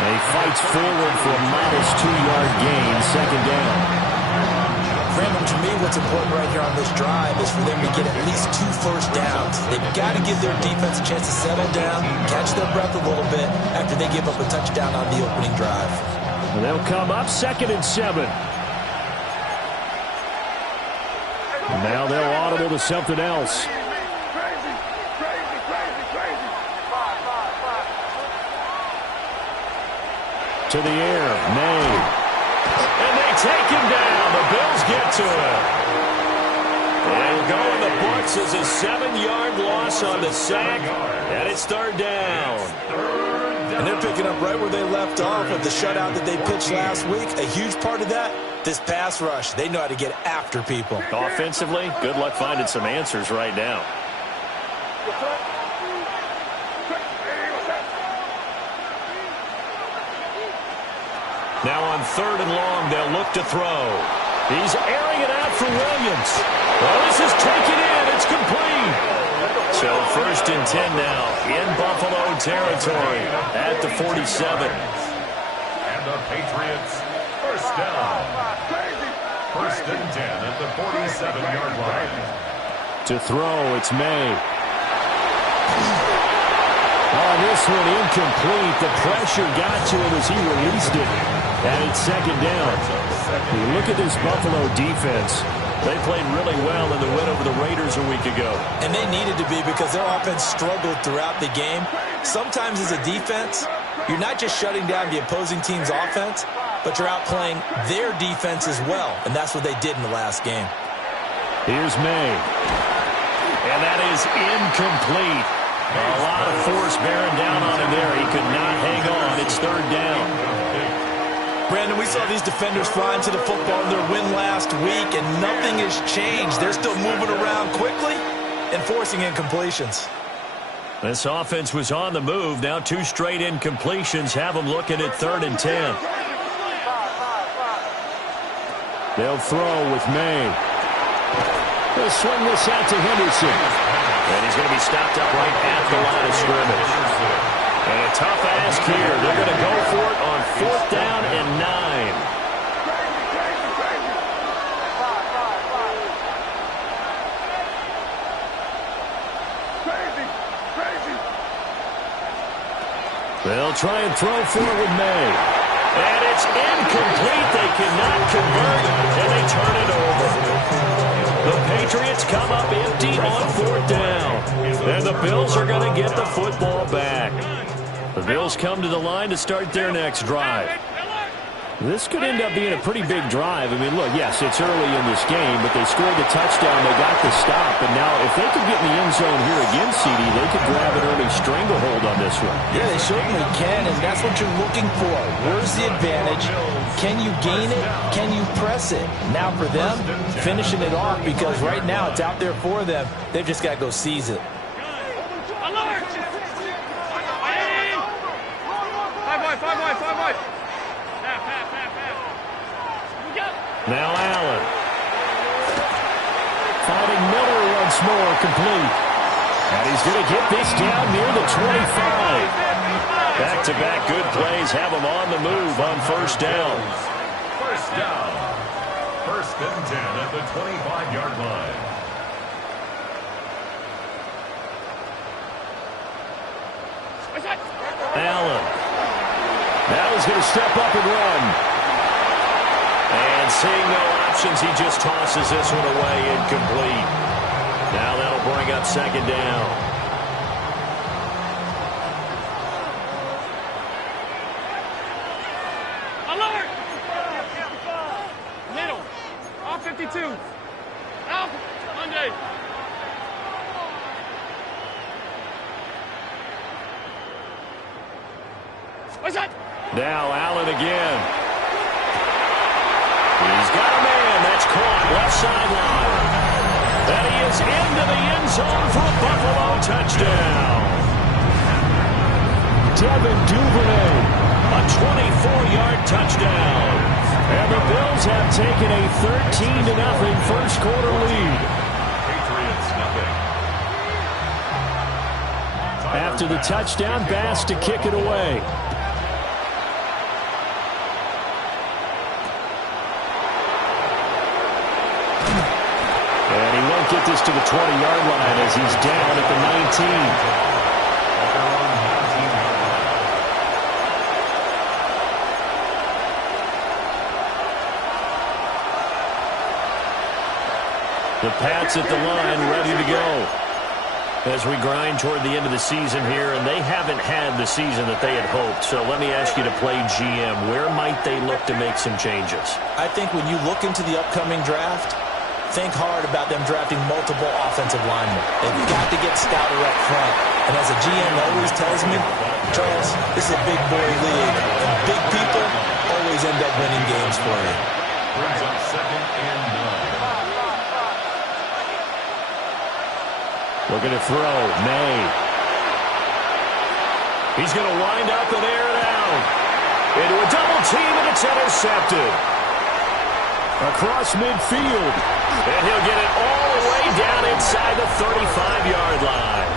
He fights forward for a modest 2-yard gain, second down. Brandon, to me, what's important right here on this drive is for them to get at least 2 first downs. They've got to give their defense a chance to settle down, catch their breath a little bit after they give up a touchdown on the opening drive. And they'll come up 2nd and 7. Now they'll audible to something else. To the air, May. And they take him down. The Bills get to him. And go in the books as a 7-yard loss on the sack. And it's 3rd down. And they're picking up right where they left off with the shutout that they pitched last week. A huge part of that, this pass rush. They know how to get after people. Offensively, good luck finding some answers right now. Now on 3rd and long, they'll look to throw. He's airing it out for Williams. Well, this is taken in. It's complete. So 1st and 10 now in Buffalo territory at the 47. And the Patriots, 1st down. 1st and 10 at the 47-yard line. To throw, it's May. Oh, this one incomplete. The pressure got to him as he released it. And it's 2nd down. You look at this Buffalo defense. They played really well in the win over the Raiders a week ago. And they needed to be because their offense struggled throughout the game. Sometimes as a defense, you're not just shutting down the opposing team's offense, but you're outplaying their defense as well. And that's what they did in the last game. Here's May. And that is incomplete. A lot of force bearing down on him there. He could not hang on. It's 3rd down. Brandon, we saw these defenders flying to the football in their win last week, and nothing has changed. They're still moving around quickly and forcing incompletions. This offense was on the move. Now 2 straight incompletions have them looking at 3rd and 10. They'll throw with May. They'll swing this out to Henderson. And he's going to be stopped up right at the line of scrimmage. And a tough ask here. They're going to go for it on 4th down and 9. They'll try and throw for it with May. And it's incomplete. They cannot convert, and they turn it over. The Patriots come up empty on 4th down. And the Bills are going to get the football back. The Bills come to the line to start their next drive. This could end up being a pretty big drive. I mean, look, yes, it's early in this game, but they scored the touchdown. They got the stop. And now if they could get in the end zone here again, CD, they could grab an early stranglehold on this one. Yeah, they certainly can, and that's what you're looking for. Where's the advantage? Can you gain it? Can you press it? Now for them, finishing it off, because right now it's out there for them. They've just got to go seize it. Now Allen. Finding Miller once more, complete. And he's going to get this down near the 25. Back-to-back good plays have him on the move on 1st down. 1st down. 1st and 10 at the 25-yard line. Allen. Now he's going to step up and run. And seeing no options, he just tosses this one away, incomplete. Now that'll bring up 2nd down. Alert! Middle. All 52. Out. Monday. What's that? Now Allen again. He's got a man. That's caught left sideline. And he is into the end zone for a Buffalo touchdown. Devin Duvernay, a 24-yard touchdown. And the Bills have taken a 13-0 first quarter lead. Patriots nothing. After the touchdown, Bass to kick it away. to the 20-yard line as he's down at the 19. The Pats at the line, ready to go. As we grind toward the end of the season here, and they haven't had the season that they had hoped. So let me ask you to play GM. Where might they look to make some changes? I think when you look into the upcoming draft, think hard about them drafting multiple offensive linemen. They've got to get stouter up front. And as a GM always tells me, Charles, this is a big boy league, and big people always end up winning games for you. Brings up 2nd and 9. Looking to throw. May. He's going to wind up and air it out. Into a double team, and it's intercepted. Across midfield. And he'll get it all the way down inside the 35-yard line.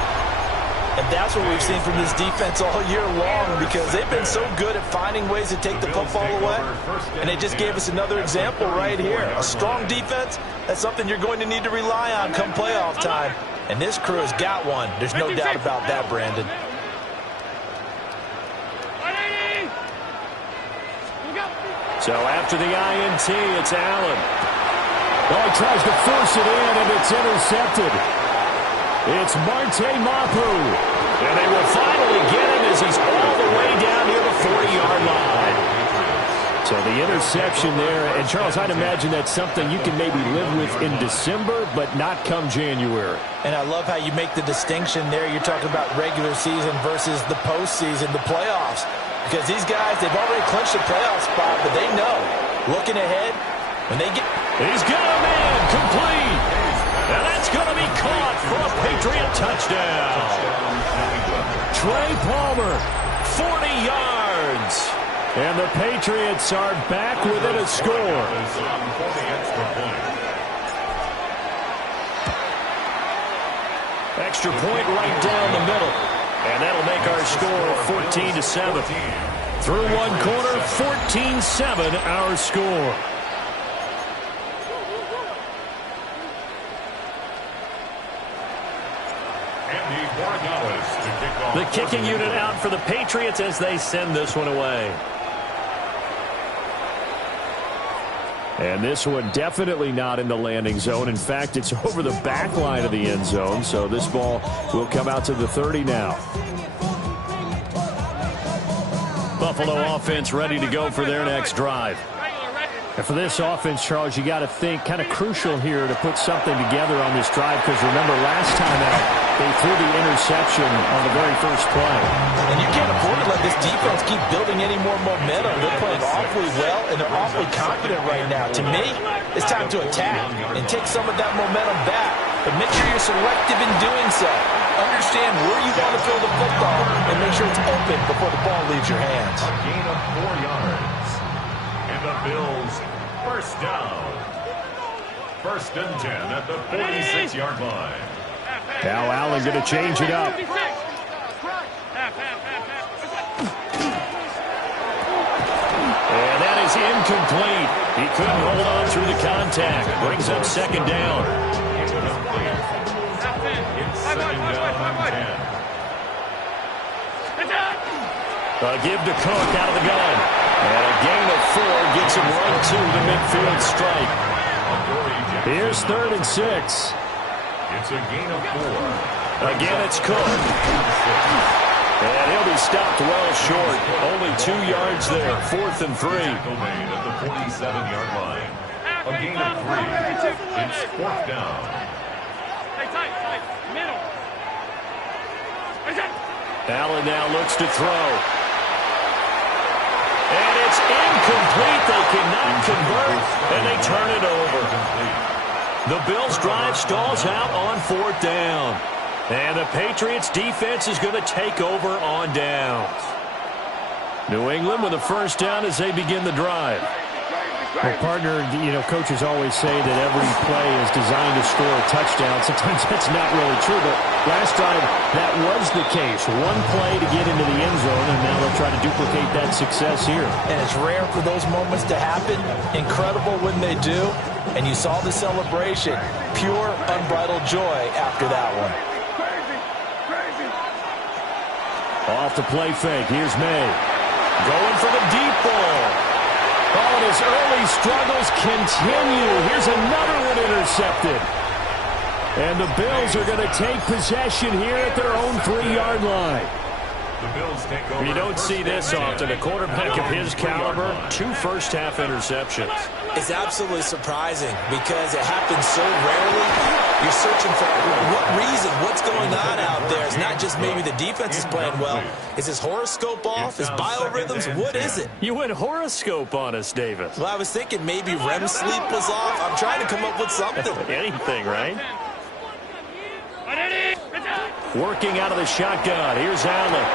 And that's what we've seen from this defense all year long, because they've been so good at finding ways to take the football away. And they just gave us another example right here. A strong defense, that's something you're going to need to rely on come playoff time. And this crew has got one. There's no doubt about that, Brandon. So after the INT, it's Allen. Oh, he tries to force it in, and it's intercepted. It's Marte Mapu. And they will finally get him as he's all the way down near the 40-yard line. So the interception there. And, Charles, I'd imagine that's something you can maybe live with in December, but not come January. And I love how you make the distinction there. You're talking about regular season versus the postseason, the playoffs. Because these guys, they've already clinched a playoff spot, but they know, looking ahead, when they get... He's got a man complete. And that's going to be caught for a Patriot touchdown. Trey Palmer, 40 yards. And the Patriots are back within a score. Extra point right down the middle. And that'll make our score 14-7. Through one quarter, 14-7 our score. The kicking unit out for the Patriots as they send this one away. And this one definitely not in the landing zone. In fact, it's over the back line of the end zone. So this ball will come out to the 30 now. Buffalo offense ready to go for their next drive. And for this offense, Charles, you got to think kind of crucial here to put something together on this drive, because remember last time out, they threw the interception on the very first play. And you can't afford to let this defense keep building any more momentum. They're playing awfully well, and they're awfully confident right now. To me, it's time to attack and take some of that momentum back. But make sure you're selective in doing so. Understand where you want to throw the football and make sure it's open before the ball leaves your hands. A gain of 4 yards. And the Bills first down. 1st and 10 at the 46-yard line. Now Allen going to change it up. And that is incomplete. He couldn't hold on through the contact. Brings up 2nd down. It's 2nd down and 10. A give to Cook out of the gun. And a gain of 4 gets him right to the midfield stripe. Here's 3rd and 6. It's a gain of 4. Again, it's Cook. And he'll be stopped well short. Only 2 yards there. 4th and 3. Tackle made at the 47-yard line. A gain of 3. It's 4th down. Hey, tight, middle. Allen now looks to throw. And it's incomplete. They cannot convert, and they turn it over. The Bills' drive stalls out on 4th down. And the Patriots' defense is going to take over on downs. New England with a 1st down as they begin the drive. Well, partner, coaches always say that every play is designed to score a touchdown. Sometimes that's not really true, but last time that was the case. One play to get into the end zone, and now they'll try to duplicate that success here. And it's rare for those moments to happen. Incredible when they do. And you saw the celebration. Pure, unbridled joy after that one. Off the play fake. Here's May. Going for the deep ball. Oh, and his early struggles continue. Here's another one intercepted. And the Bills are going to take possession here at their own 3-yard line. The Bills take over. You don't see this often. A quarterback of his caliber, 2 first-half interceptions. It's absolutely surprising because it happens so rarely. You're searching for what reason, what's going on out there. It's not just maybe the defense is playing well. Is his horoscope off? His biorhythms? What is it? You went horoscope on us, Davis. Well, I was thinking maybe REM sleep was off. I'm trying to come up with something. Anything, right? Working out of the shotgun. Here's Allen.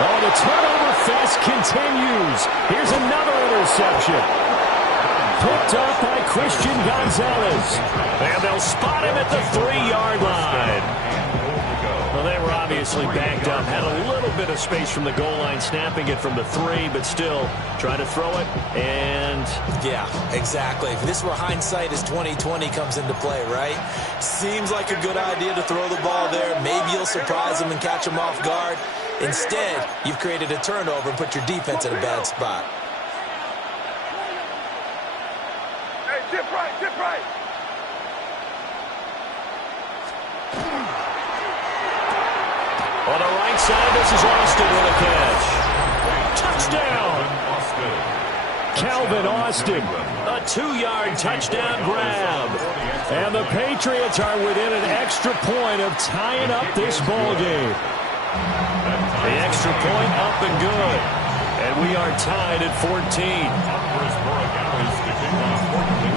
Oh, the turnover fest continues. Here's another interception. Picked up by Christian Gonzalez. And they'll spot him at the 3-yard line. Well, they were obviously backed up. Had a little bit of space from the goal line, snapping it from the 3, but still trying to throw it. And yeah, exactly. If this were hindsight as 2020 comes into play, right? Seems like a good idea to throw the ball there. Maybe you'll surprise them and catch them off guard. Instead, you've created a turnover and put your defense in a bad spot. Dip right, dip right. On the right side, this is Austin with a catch. Touchdown! Calvin Austin, a 2-yard touchdown grab. And the Patriots are within an extra point of tying up this ball game. The extra point up and good. And we are tied at 14.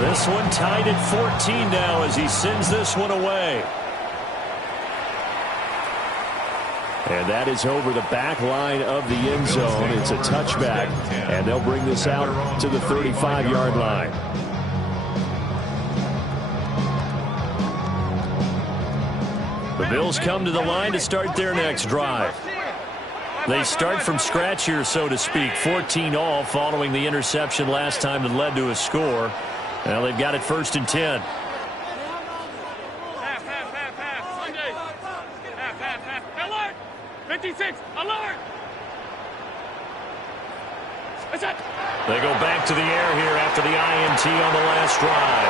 This one tied at 14 now as he sends this one away. And that is over the back line of the end zone. It's a touchback, and they'll bring this out to the 35-yard line. The Bills come to the line to start their next drive. They start from scratch here, so to speak, 14-all following the interception last time that led to a score. Well, they've got it 1st and 10. Half. Sunday. Half. Alert! 56, alert! What's that? They go back to the air here after the INT on the last drive.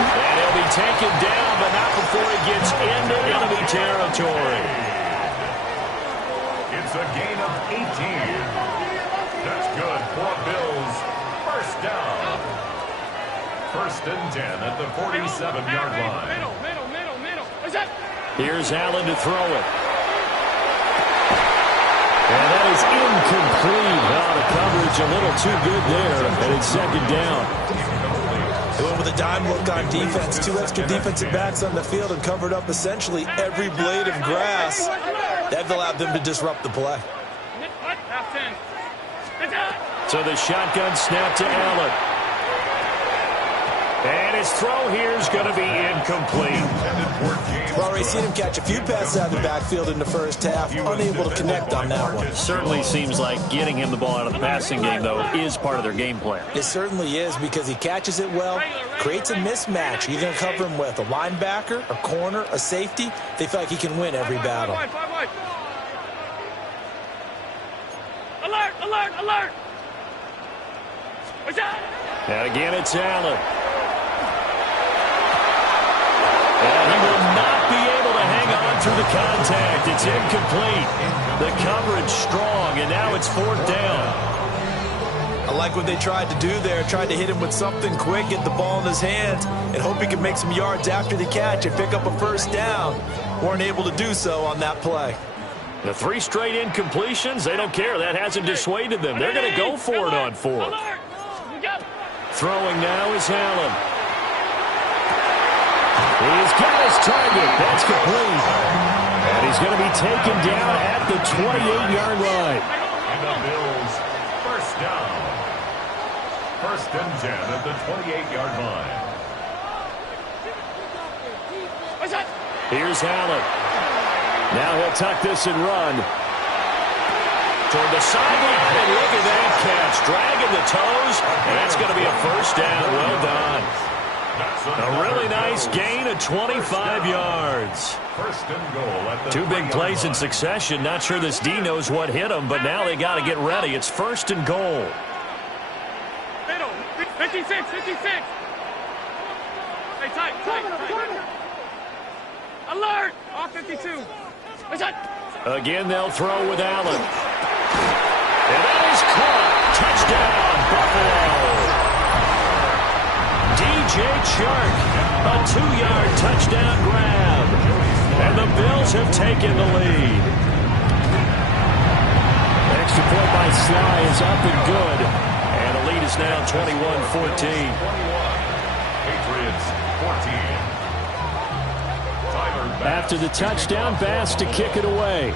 And he'll be taken down, but not before he gets into enemy territory. It's a gain of 18. That's good for Bills. First down. 1st and 10 at the 47-yard line. Middle. What's that? Here's Allen to throw it. And that is incomplete. Well, the coverage a little too good there, and it's 2nd down. They went with a dime look on defense. 2 extra defensive backs on the field and covered up essentially every blade of grass. That allowed them to disrupt the play. Half 10. So the shotgun snap to Allen. And his throw here is going to be incomplete. We've already seen him catch a few passes out of the backfield in the first half, unable to connect on that one. Certainly seems like getting him the ball out of the passing game, though, is part of their game plan. It certainly is because he catches it well, creates a mismatch. You're going to cover him with a linebacker, a corner, a safety. They feel like he can win every battle. Alert! What's that? And again, it's Allen. And he will not be able to hang on through the contact. It's incomplete. The coverage strong, and now it's 4th down. I like what they tried to do there. Tried to hit him with something quick, get the ball in his hands, and hope he could make some yards after the catch and pick up a 1st down. Weren't able to do so on that play. The 3 straight incompletions, they don't care. That hasn't dissuaded them. They're going to go for it on 4th. Throwing now is Allen. He's got his target. That's complete. And he's going to be taken down at the 28-yard line. And the Bills, 1st down. First and 10 at the 28-yard line. Here's Allen. Now he'll tuck this and run. Toward the sideline, and look at that catch. Dragging the toes, and that's going to be a first down. Well done. A really nice gain of 25 yards. First and goal at the Two big plays in succession. Not sure this D knows what hit him, but now they got to get ready. It's first and goal. Middle. 56, 56. Hey, tight. Alert! Off 52. Again, they'll throw with Allen. And that is caught. Touchdown, Buffalo. DJ Chark, a 2-yard touchdown grab. And the Bills have taken the lead. Extra point by Sly is up and good. And the lead is now 21-14. Patriots 14. After the touchdown, Bass to kick it away.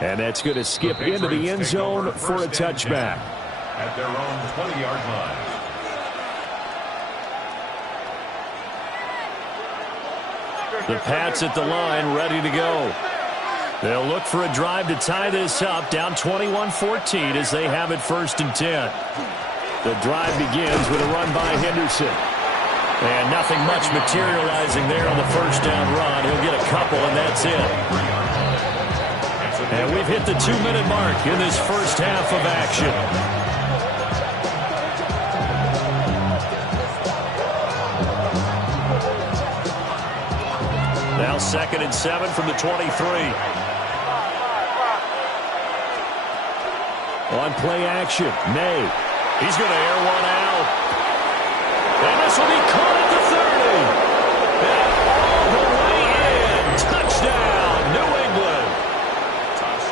And that's going to skip into the end zone for a touchback. At their own 20-yard line. The Pats at the line, ready to go. They'll look for a drive to tie this up, down 21-14 as they have it first and 10. The drive begins with a run by Henderson. And nothing much materializing there on the first down run. He'll get a couple, and that's it. And we've hit the 2-minute mark in this first half of action. Now 2nd and 7 from the 23. On play action, May. He's going to air one out. And this will be caught at the 30. And all the way in. Touchdown, New England.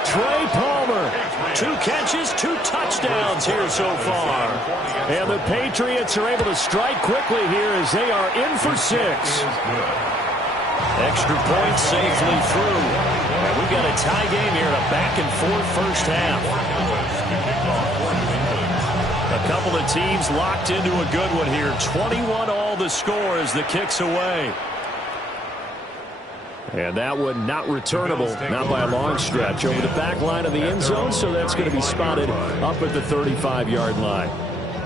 Trey Palmer. 2 catches, 2 touchdowns here so far. And the Patriots are able to strike quickly here as they are in for 6. Extra point safely through. And we've got a tie game here, a back-and-forth first half. A couple of teams locked into a good one here. 21-all the score as the kick's away. And that one not returnable, not by a long stretch, over the back line of the end zone, so that's going to be spotted up at the 35-yard line.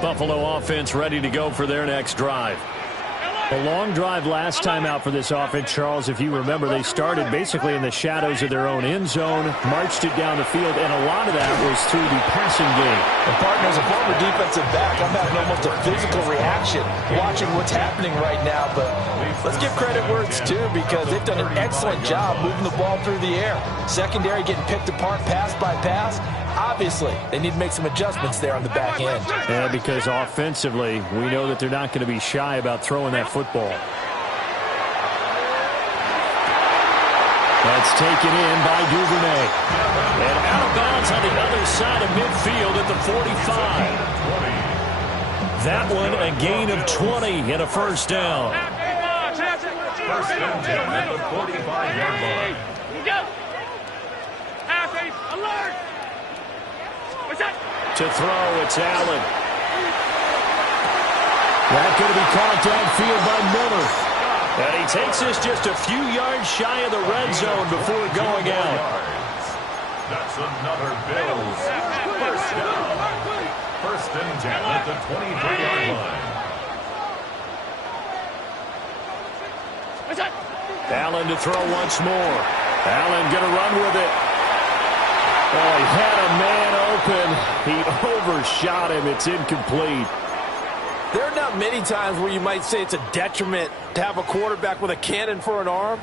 Buffalo offense ready to go for their next drive. A long drive last time out for this offense, Charles. If you remember, they started basically in the shadows of their own end zone, marched it down the field, and a lot of that was through the passing game. And partner, as a former defensive back, I'm having almost a physical reaction watching what's happening right now. But let's give credit where it's due, because they've done an excellent job moving the ball through the air. Secondary getting picked apart pass by pass. Obviously, they need to make some adjustments there on the back end. Yeah, because offensively, we know that they're not going to be shy about throwing that football. That's taken in by Duvernay. And out of bounds on the other side of midfield at the 45. That one a gain of 20 and a first down. First and 10 at the 45-yard line. Alert! To throw, it's Allen. That's going to be caught downfield by Miller. And he takes this just a few yards shy of the red zone before going out. That's another Bills first down. First and 10 at the 23-yard line. Allen to throw once more. Allen going to run with it. Oh, he had a man open. He overshot him. It's incomplete. There are not many times where you might say it's a detriment to have a quarterback with a cannon for an arm,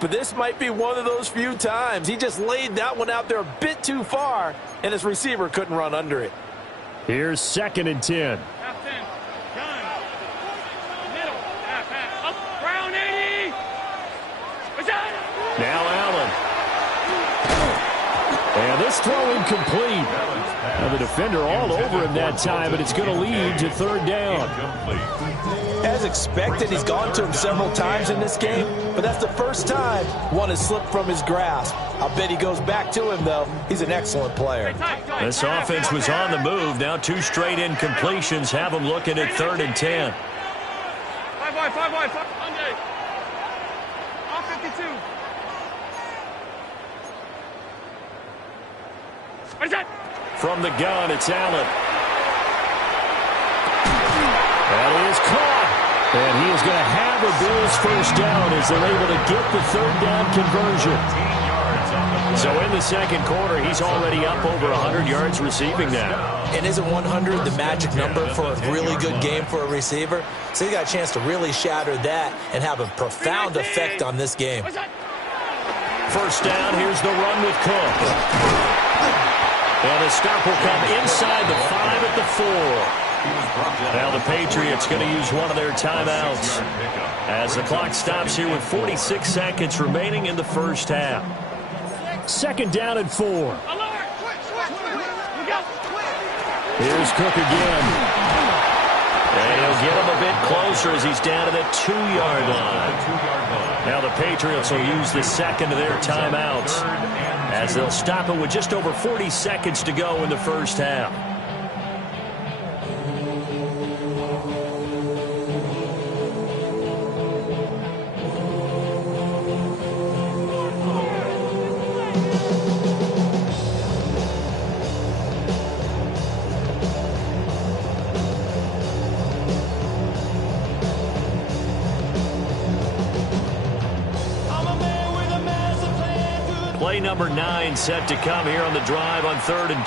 but this might be one of those few times. He just laid that one out there a bit too far, and his receiver couldn't run under it. Here's 2nd and 10. Now Allen. And This throw incomplete. Now the defender all over him that time, but it's going to lead to third down. As expected, he's gone to him several times in this game, but that's the first time one has slipped from his grasp. I bet he goes back to him, though. He's an excellent player. This offense was on the move. Now 2 straight incompletions have them looking at 3rd and 10. 5 wide. All 52. What is that? From the gun, it's Allen. That is caught. And he is going to have a Bills first down as they're able to get the 3rd down conversion. So in the second quarter, he's already up over 100 yards receiving now. And isn't 100 the magic number for a really good game for a receiver? So he got a chance to really shatter that and have a profound effect on this game. First down, here's the run with Cook. And the stop will come inside the 5 at the 4. Now the Patriots going to use one of their timeouts as the clock stops here with 46 seconds remaining in the first half. Second down and 4. Here's Cook again. And he'll get him a bit closer as he's down to the 2-yard line. Now the Patriots will use the second of their timeouts as they'll stop it with just over 40 seconds to go in the first half. Play number 9 set to come here on the drive on 3rd and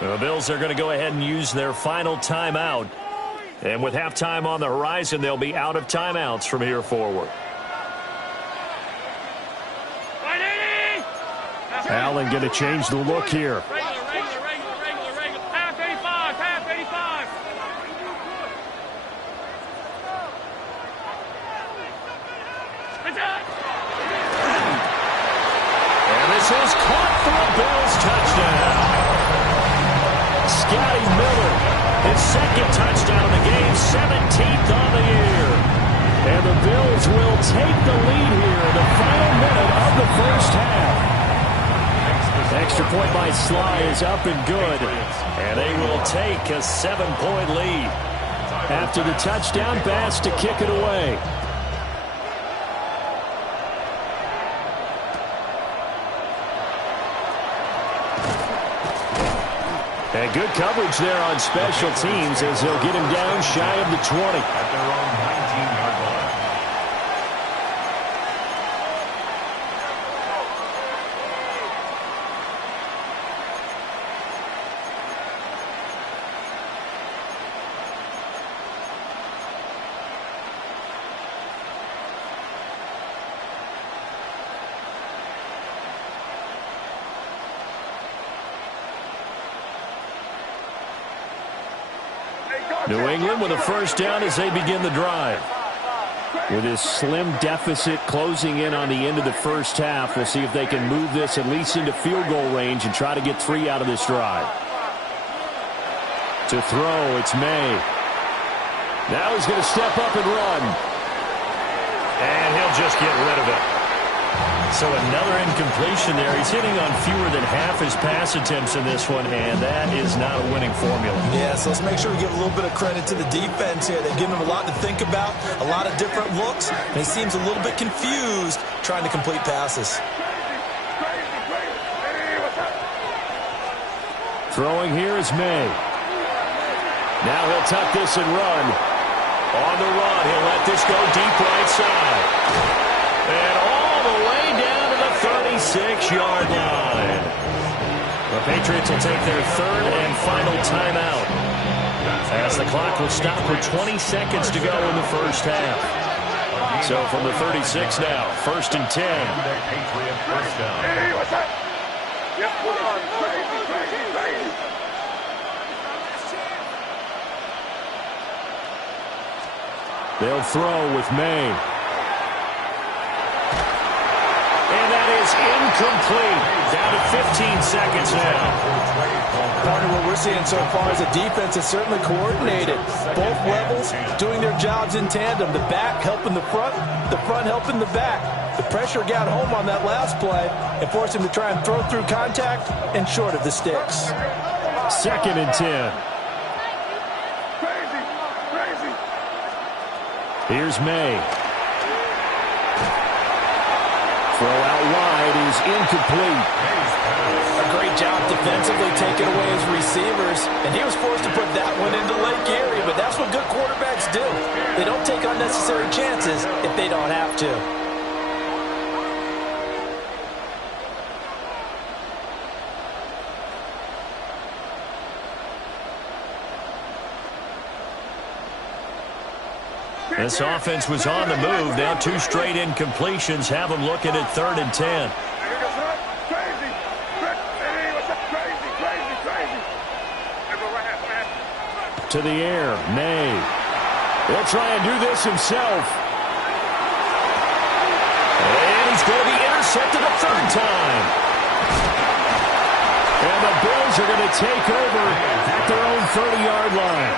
2. The Bills are going to go ahead and use their final timeout. And with halftime on the horizon, they'll be out of timeouts from here forward. Allen going to change the look here. Half 85. This is caught for a Bills touchdown. Scotty Miller, his second touchdown of the game, 17th on the year. And the Bills will take the lead here in the final minute of the first half. Extra point by Sly is up and good. And they will take a 7-point lead after the touchdown pass to kick it away. And good coverage there on special teams as they'll get him down shy of the 20. At their own 19-yard line. New England with a first down as they begin the drive. With this slim deficit closing in on the end of the first half, we'll see if they can move this at least into field goal range and try to get 3 out of this drive. To throw, it's May. Now he's going to step up and run. And he'll just get rid of it. So another incompletion there. He's hitting on fewer than half his pass attempts in this one, and that is not a winning formula. Yeah, so let's make sure we give a little bit of credit to the defense here. They've given him a lot to think about, a lot of different looks, and he seems a little bit confused trying to complete passes. Throwing here is May. Now he'll tuck this and run. On the run, he'll let this go deep right side. And all the way down to the 36-yard line. The Patriots will take their 3rd and final timeout as the clock will stop with 20 seconds to go in the first half. So from the 36 now, 1st and 10. Patriot first down. They'll throw with May. And that is incomplete. Down to 15 seconds now. Partner, what we're seeing so far is the defense is certainly coordinated. Both levels doing their jobs in tandem. The back helping the front helping the back. The pressure got home on that last play and forced him to try and throw through contact and short of the sticks. 2nd and 10. Here's May. Throw out wide is incomplete. A great job defensively taking away his receivers, and he was forced to put that one into Lake Erie, but that's what good quarterbacks do. They don't take unnecessary chances if they don't have to. This offense was on the move. Now 2 straight incompletions have them looking at 3rd and 10. To the air, May. He'll try and do this himself. And he's going to be intercepted a 3rd time. And the Bills are going to take over at their own 30-yard line.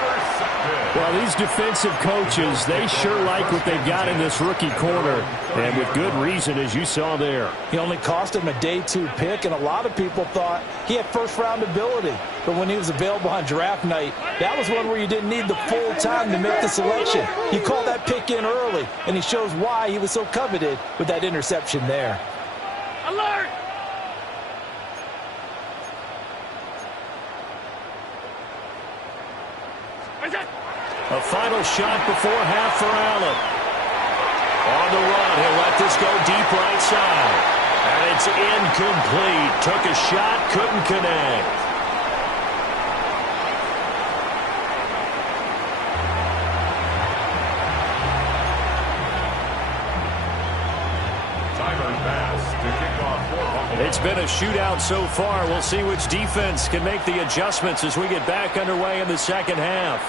Well, these defensive coaches, they sure like what they've got in this rookie corner, and with good reason, as you saw there. He only cost him a day 2 pick, and a lot of people thought he had first-round ability. But when he was available on draft night, that was one where you didn't need the full time to make the selection. You call that pick in early, and he shows why he was so coveted with that interception there. Alert! A final shot before half for Allen. On the run, he'll let this go deep right side. And it's incomplete. Took a shot, couldn't connect. It's been a shootout so far. We'll see which defense can make the adjustments as we get back underway in the second half.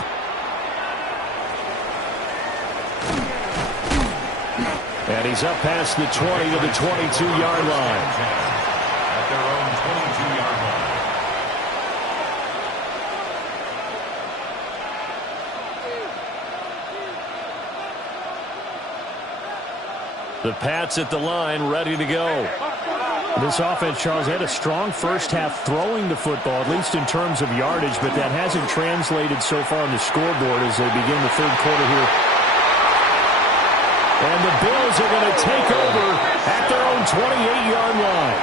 And he's up past the 20 to the 22-yard line. At their own 22-yard line. The Pats at the line, ready to go. This offense, Charles, had a strong first half throwing the football, at least in terms of yardage, but that hasn't translated so far on the scoreboard as they begin the 3rd quarter here. And the Bills are going to take over at their own 28-yard line.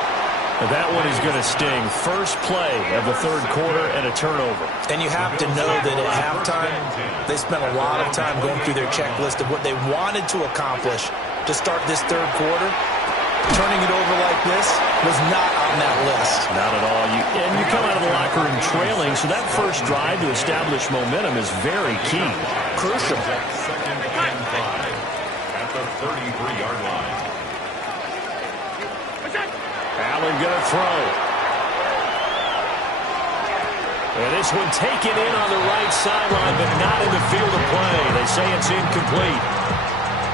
That one is going to sting. First play of the 3rd quarter and a turnover. And you have to know that at halftime, they spent a lot of time going through their checklist of what they wanted to accomplish to start this 3rd quarter. Turning it over like this was not on that list. Not at all. And you come out of the locker room trailing, so that first drive to establish momentum is very key. Crucial. Second and 5 at the 33-yard line. Allen going to throw. And this one taken in on the right sideline, but not in the field of play. They say it's incomplete.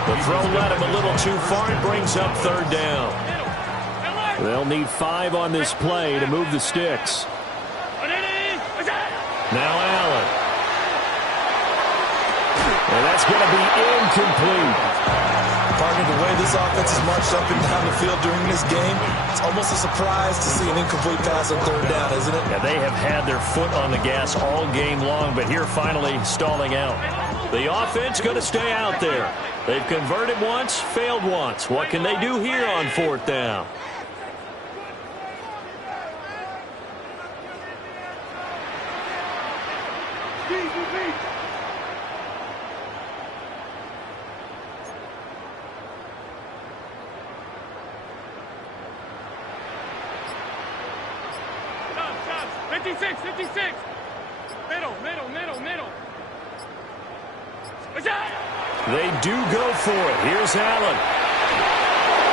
The throw led him a little too far. It brings up 3rd down. They'll need 5 on this play to move the sticks. Now Allen. And that's going to be incomplete. Partner, the way this offense has marched up and down the field during this game, it's almost a surprise to see an incomplete pass on 3rd down, isn't it? Yeah, they have had their foot on the gas all game long, but here finally stalling out. The offense going to stay out there. They've converted once, failed once. What can they do here on 4th down? Stop. 56. Middle. They do go for it. Here's Allen.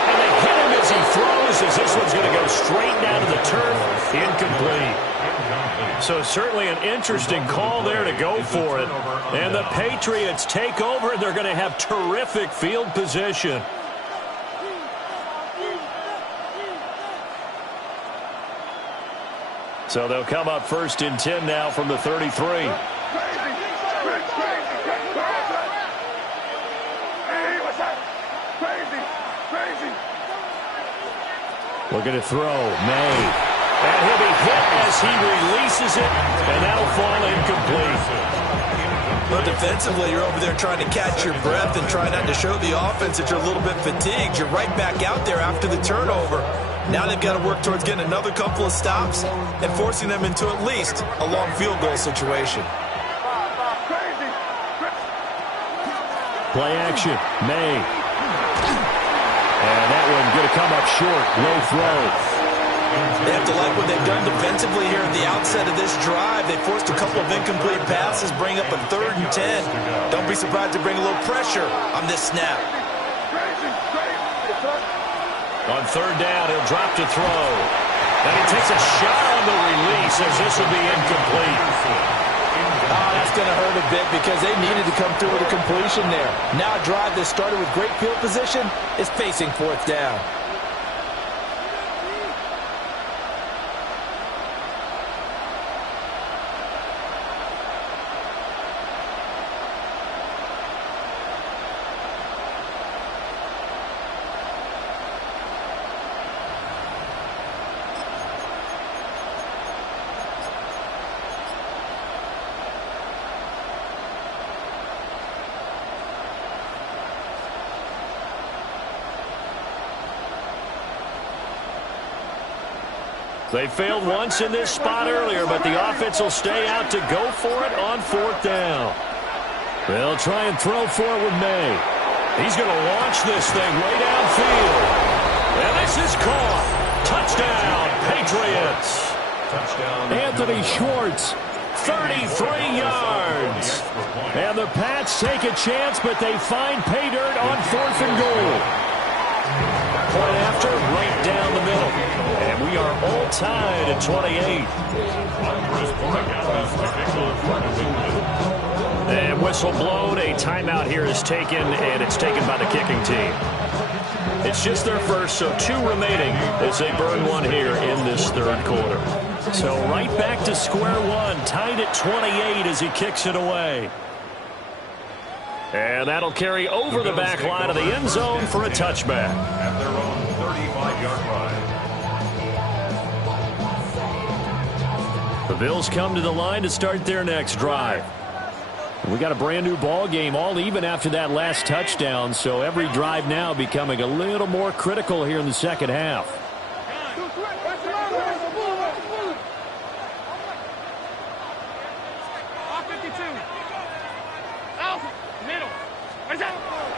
And they hit him as he throws, as this one's going to go straight down to the turf. Incomplete. So certainly an interesting call there to go for it. And the Patriots take over, and they're going to have terrific field position. So they'll come up 1st and 10 now from the 33. Looking to throw, May. And he'll be hit as he releases it, and that'll fall incomplete. Well, defensively, you're over there trying to catch your breath and try not to show the offense that you're a little bit fatigued. You're right back out there after the turnover. Now they've got to work towards getting another couple of stops and forcing them into at least a long field goal situation. Play action, May. And that one going to come up short. Low throw. They have to like what they've done defensively here at the outset of this drive. They forced a couple of incomplete passes, bring up a 3rd and 10. Don't be surprised to bring a little pressure on this snap. On 3rd down, he'll drop to throw. And he takes a shot on the release as this will be incomplete. That's going to hurt a bit because they needed to come through with a completion there. Now a drive that started with great field position is facing 4th down. They failed once in this spot earlier, but the offense will stay out to go for it on 4th down. They'll try and throw for it with May. He's going to launch this thing way downfield. And this is caught. Touchdown, Patriots. Touchdown. Anthony Schwartz, 33 yards. And the Pats take a chance, but they find pay dirt on 4th and goal. Point after, right down the middle. And we are all tied at 28. And whistle blown. A timeout here is taken, and it's taken by the kicking team. It's just their first, so 2 remaining as they burn one here in this 3rd quarter. So right back to square one, tied at 28 as he kicks it away. And that'll carry over the back line of the end zone for a touchback. At their own 35-yard line. The Bills come to the line to start their next drive. We got a brand new ball game, all even after that last touchdown, so every drive now becoming a little more critical here in the 2nd half.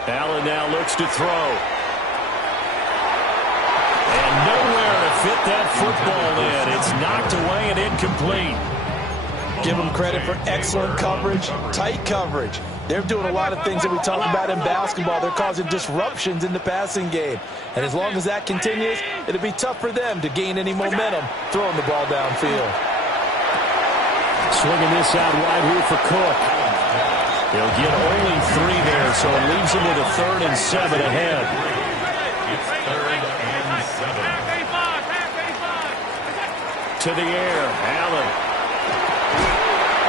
Allen now looks to throw. And nowhere to fit that football in. It's knocked away and incomplete. Give them credit for excellent coverage, tight coverage. They're doing a lot of things that we talk about in basketball. They're causing disruptions in the passing game. And as long as that continues, it'll be tough for them to gain any momentum throwing the ball downfield. Swinging this out wide here for Cook. He'll get only 3 there, so it leaves him with a 3rd and 7 ahead. It's 3rd and 7. To the air, Allen.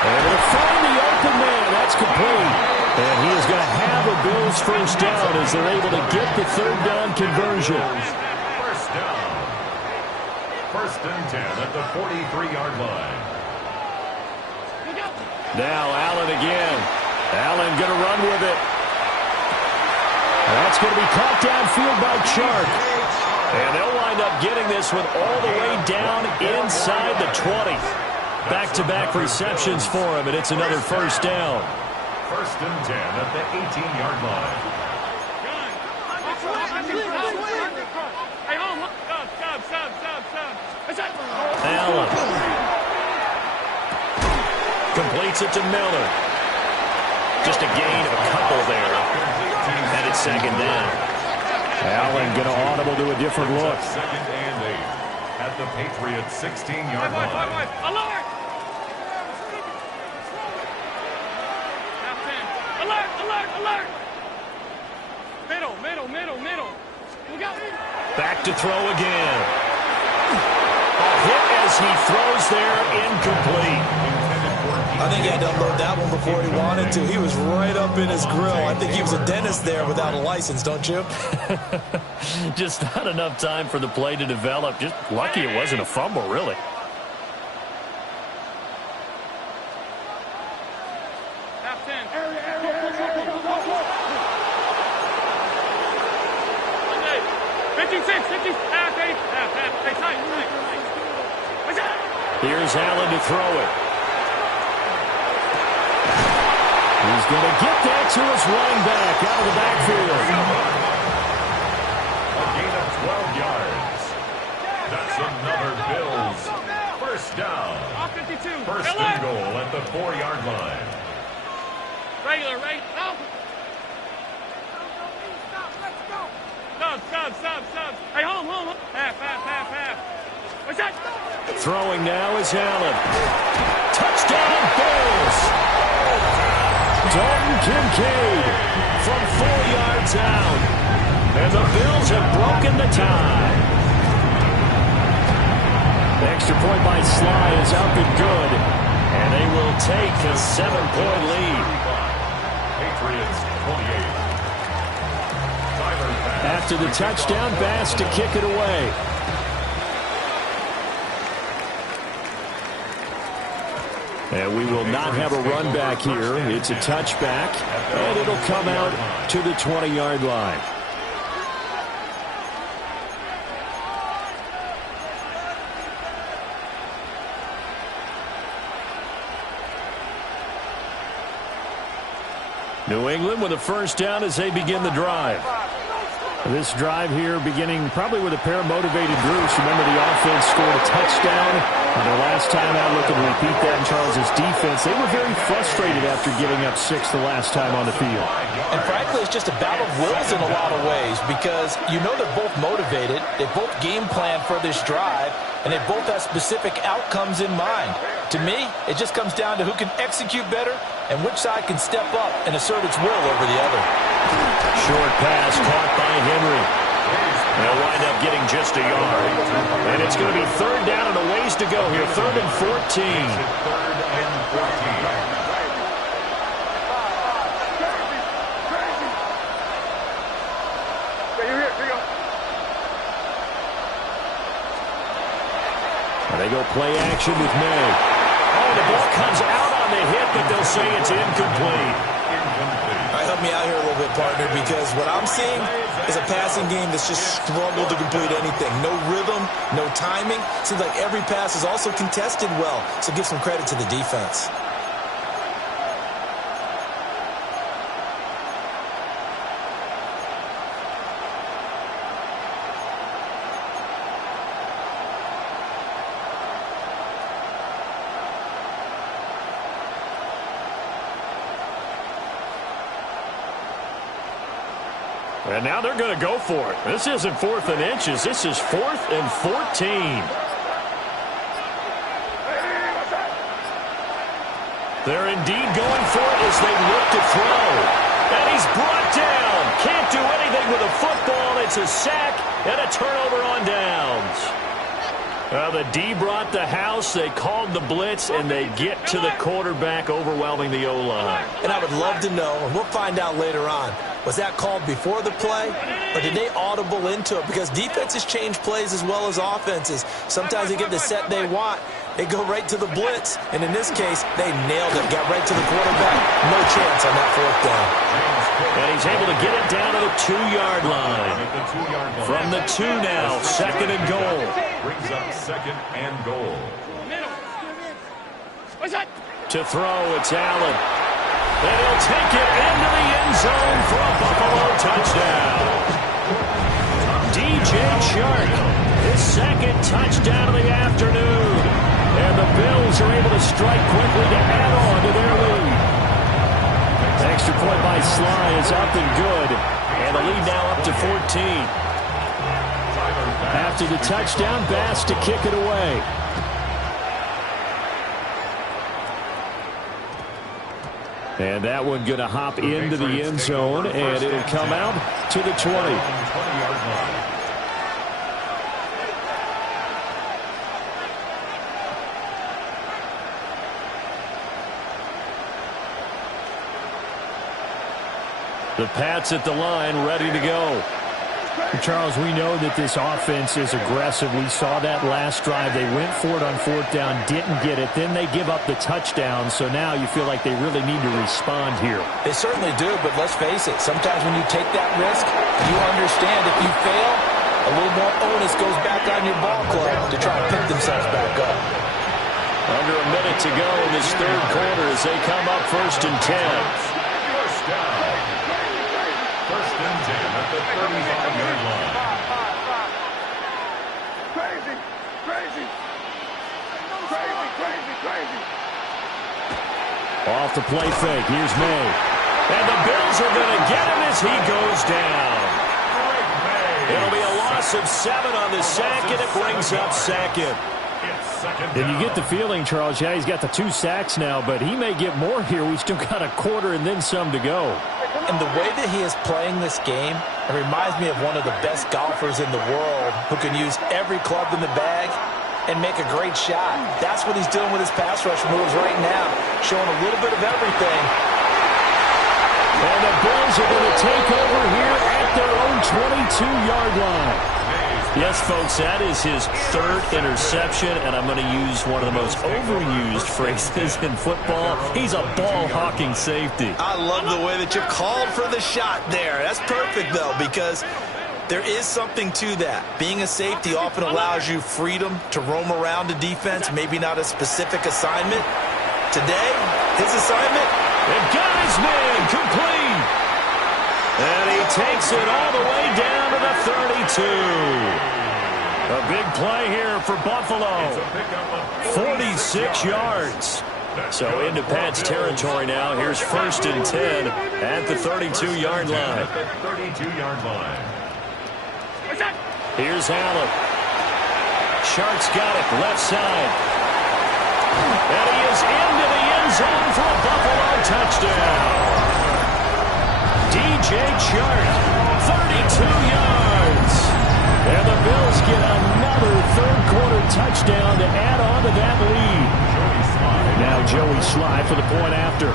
And they'll find the open man. That's complete. And he is going to have a Bills 1st down as they're able to get the 3rd down conversion. 1st down. 1st and 10 at the 43-yard line. Now Allen again. Allen going to run with it. That's going to be caught downfield by Chark. And they'll wind up getting this one all the way down inside the 20. Back-to-back receptions for him, and it's another 1st down. 1st and 10 at the 18-yard line. Allen completes it to Miller. Just a gain of a couple there. And it's 2nd down. Allen going to audible to a different look. 2nd and 8 at the Patriots 16-yard line. Alert! Alert, alert, alert! Middle. Back to throw again. A hit as as he throws there incomplete. I think he had to unload that one before he wanted to. He was right up in his grill. I think he was a dentist there without a license, don't you? Just not enough time for the play to develop. Just lucky it wasn't a fumble, really. Half 10. 56, 50, half, 8, half, stay tight. Here's Allen to throw it. He's going to get that to his running back out of the backfield. A gain of 12 yards. That's another Bills first down. 52. First and goal at the 4-yard line. Regular, right? No. Stop. Hey, home. Half. What's that? Throwing now is Allen. Touchdown, Bills. Dalton Kincaid from 4 yards out. And the Bills have broken the tie. The extra point by Sly is up and good. And they will take a 7-point lead. Patriots 28. After the touchdown, Bass to kick it away. And we will not have a run back here. It's a touchback, and it'll come out to the 20-yard line. New England with a first down as they begin the drive. This drive here beginning probably with a pair of motivated Bruce. Remember, the offense scored a touchdown. And their last time out, looking to repeat that in Charles' defense. They were very frustrated after giving up 6 the last time on the field. And frankly, it's just a battle of wills in a lot of ways because you know they're both motivated. They both game plan for this drive, and they both have specific outcomes in mind. To me, it just comes down to who can execute better and which side can step up and assert its will over the other. Short pass caught by Henry. They'll wind up getting just a yard. And it's going to be third down and a ways to go here. 3rd and 14. 3rd and 14. And they go play action with May. Oh, the ball comes out on the hit, but they'll say it's incomplete. All right, help me out here a little bit, partner, because what I'm seeing is a passing game that's just struggled to complete anything. No rhythm, no timing. Seems like every pass is also contested well, so give some credit to the defense. And now they're going to go for it. This isn't 4th and inches. This is 4th and 14. They're indeed going for it as they look to throw. And he's brought down. Can't do anything with a football. It's a sack and a turnover on downs. The D brought the house. They called the blitz, and they get to the quarterback, overwhelming the O-line. And I would love to know, and we'll find out later on, was that called before the play, or did they audible into it? Because defenses change plays as well as offenses. Sometimes they get the set they want. They go right to the blitz, and in this case, they nailed it. Got right to the quarterback. No chance on that 4th down. And he's able to get it down to the 2-yard line. From the 2 now, 2nd and goal. Brings up 2nd and goal. To throw, it's Allen. And he'll take it into the end zone for a Buffalo touchdown. DJ Chark, his 2nd touchdown of the afternoon. And the Bills are able to strike quickly to add on to their lead. The extra point by Sly is up and good. And the lead now up to 14. After the touchdown, Bass to kick it away. And that one going to hop into the end zone, and it'll come out to the 20. The Pats at the line, ready to go. Charles, we know that this offense is aggressive. We saw that last drive. They went for it on fourth down, didn't get it. Then they give up the touchdown. So now you feel like they really need to respond here. They certainly do, but let's face it. Sometimes when you take that risk, you understand if you fail, a little more onus goes back on your ball club to try to pick themselves back up. Under a minute to go in this third quarter as they come up 1st and 10. First down. 1st and 10 at the 35-yard line. Crazy, crazy, crazy, crazy, crazy. Off the play fake. Here's May. And the Bills are going to get him as he goes down. It'll be a loss of 7 on the sack, and it brings up second. And you get the feeling, Charles, yeah, he's got the 2 sacks now, but he may get more here. We've still got a quarter and then some to go. And the way that he is playing this game, it reminds me of one of the best golfers in the world who can use every club in the bag and make a great shot. That's what he's doing with his pass rush moves right now, showing a little bit of everything. And the Bills are going to take over here at their own 22-yard line. Yes, folks, that is his 3rd interception, and I'm going to use one of the most overused phrases in football. He's a ball-hawking safety. I love the way that you called for the shot there. That's perfect, though, because there is something to that. Being a safety often allows you freedom to roam around the defense, maybe not a specific assignment. Today, his assignment? And got his man complete. And he takes it all the way down to the 32. A big play here for Buffalo. 46 yards. So into Pat's territory now. Here's 1st and 10 at the 32-yard line. Here's Allen. Shark's got it, left side. And he is into the end zone for a Buffalo touchdown. DJ Chark, 32 yards. And the Bills get another third-quarter touchdown to add on to that lead. Now Joey Slye for the point after.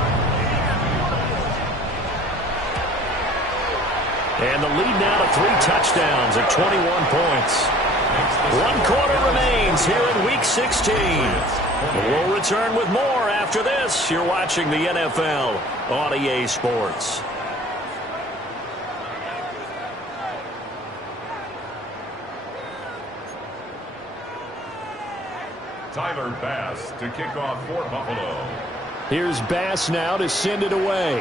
And the lead now to 3 touchdowns at 21 points. 1 quarter remains here in Week 16. We'll return with more after this. You're watching the NFL on EA Sports. Tyler Bass to kick off for Buffalo. Here's Bass now to send it away.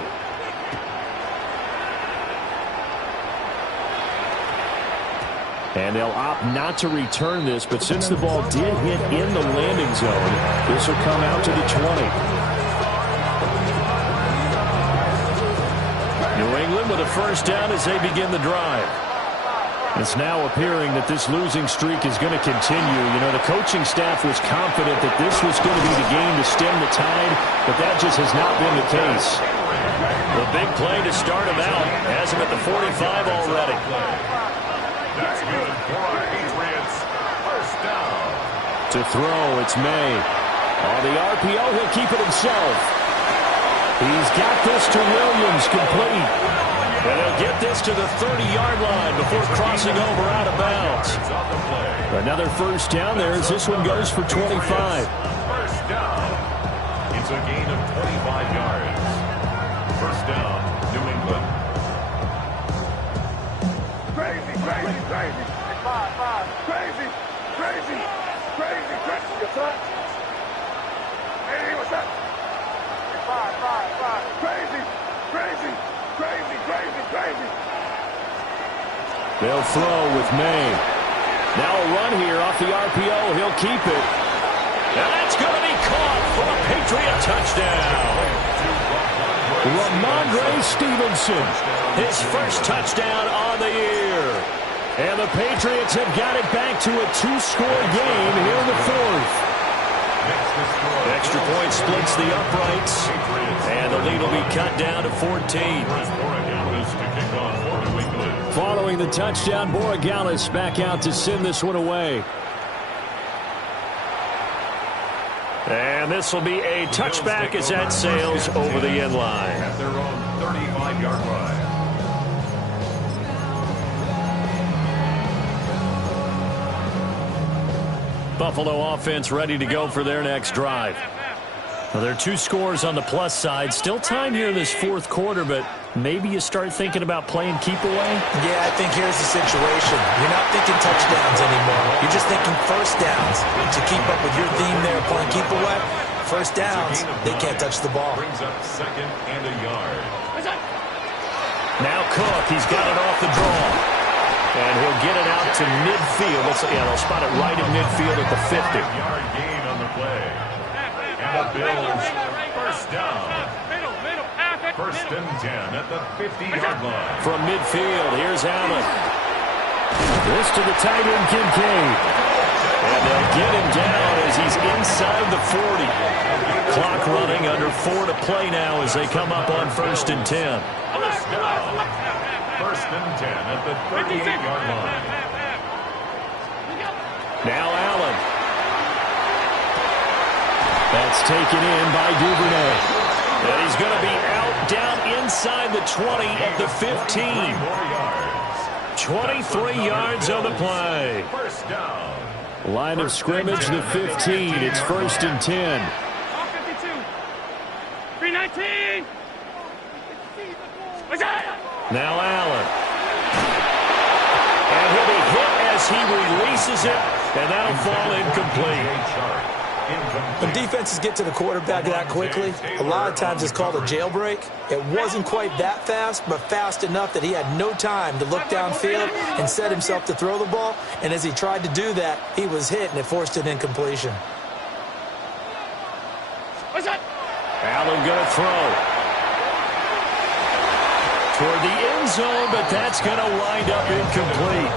And they'll opt not to return this, but since the ball did hit in the landing zone, this will come out to the 20. New England with a first down as they begin the drive. It's now appearing that this losing streak is going to continue. You know, the coaching staff was confident that this was going to be the game to stem the tide, but that just has not been the case. The big play to start him out has him at the 45 already. That's good for our Patriots. First down. To throw, it's May. On the RPO, he'll keep it himself. He's got this to Williams, complete. And he'll get this to the 30-yard line before crossing over out of bounds. Another first down there as this one goes for 25. First down. It's a gain of 25 yards. First down, New England. Crazy, crazy, crazy. Crazy, crazy, crazy, crazy. What's up? Hey, what's up? Crazy, crazy, crazy, crazy, crazy. They'll throw with May. Now a run here off the RPO. He'll keep it. And that's going to be caught for a Patriot touchdown. Ramondre Stevenson, his first touchdown on the year. And the Patriots have got it back to a 2-score game here in the fourth. Extra point splits the uprights. And the lead will be cut down to 14. Following the touchdown, Borregales back out to send this one away. And this will be a touchback as that sails over the end line. At their own 35-yard line. Buffalo offense ready to go for their next drive. Well, there are 2 scores on the plus side. Still time here in this fourth quarter, but maybe you start thinking about playing keep away? Yeah, I think here's the situation. You're not thinking touchdowns anymore. You're just thinking first downs. To keep up with your theme there, playing keep away, first downs, they can't touch the ball. Brings up 2nd and a yard. Now Cook, he's got it off the draw. And he'll get it out to midfield. They'll spot it right in midfield at the 50. Yard gain on the play. And the Bills first down. First and 10 at the 50-yard line. From midfield, here's Allen. This to the tight end, Kincaid. And they'll get him down as he's inside the 40. Clock running, under 4 to play now as they come up on first and 10. First down. First and 10 at the 38-yard line. Now Allen. That's taken in by Duvernay. And he's going to be out down inside the 20 at the 15. 23 yards on the play. First down. Line of scrimmage, the 15. It's first and 10. 319. Now Allen. And he'll be hit as he releases it, and that'll fall incomplete. When defenses get to the quarterback that quickly, a lot of times it's called a jailbreak. It wasn't quite that fast, but fast enough that he had no time to look downfield and set himself to throw the ball. And as he tried to do that, he was hit, and it forced an incompletion. Allen going to throw. Toward the end zone, but that's going to wind up incomplete.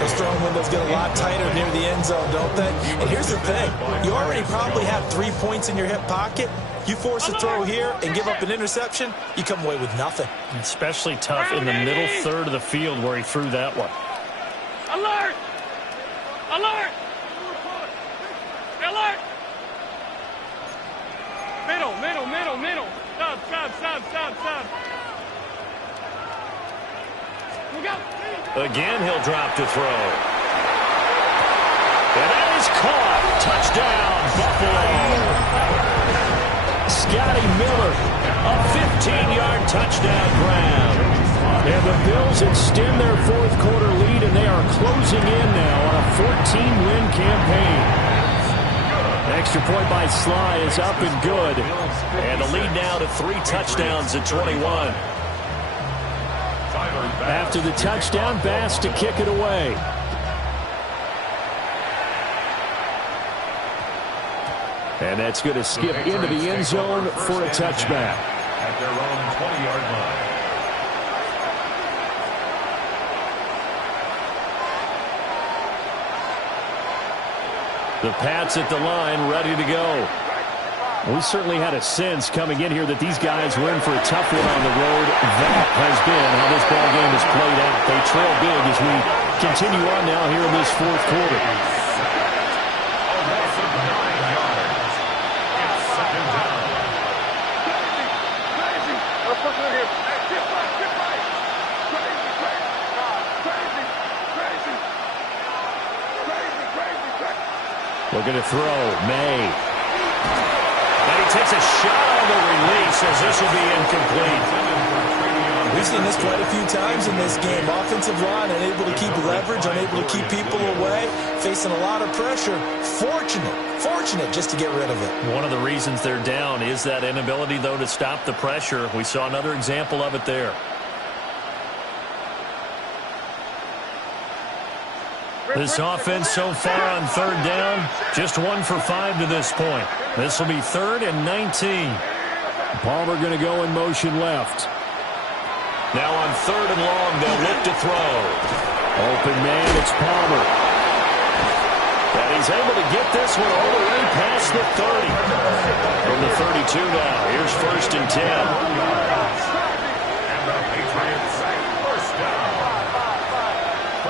Those throwing windows get a lot tighter near the end zone, don't they? And here's the thing. You already probably have 3 points in your hip pocket. You force a throw here and give up an interception, you come away with nothing. Especially tough in the middle third of the field where he threw that one. Alert! Alert! Alert! Middle. Stop. Look out. Again, he'll drop to throw. And that is caught. Touchdown, Buffalo. Scotty Miller, a 15-yard touchdown grab. And the Bills extend their fourth quarter lead, and they are closing in now on a 14-win campaign. Extra point by Sly is up and good. And the lead now to 3 touchdowns at 21. After the touchdown, Bass to kick it away. And that's going to skip into the end zone for a touchback. At their own 20-yard line. The Pats at the line, ready to go. We certainly had a sense coming in here that these guys were in for a tough one on the road. That has been how this ball game has played out. They trail big as we continue on now here in this fourth quarter. Looking to throw, May. And he takes a shot on the release as this will be incomplete. We've seen this quite a few times in this game. Offensive line unable to keep leverage, unable to keep people away, facing a lot of pressure. Fortunate just to get rid of it. One of the reasons they're down is that inability, though, to stop the pressure. We saw another example of it there. This offense so far on third down, just 1 for 5 to this point. This will be 3rd and 19. Palmer going to go in motion left. Now on 3rd and long, they'll look to throw. Open man, it's Palmer. And he's able to get this one all the way past the 30. From the 32 now, here's 1st and 10. And the Patriots first down.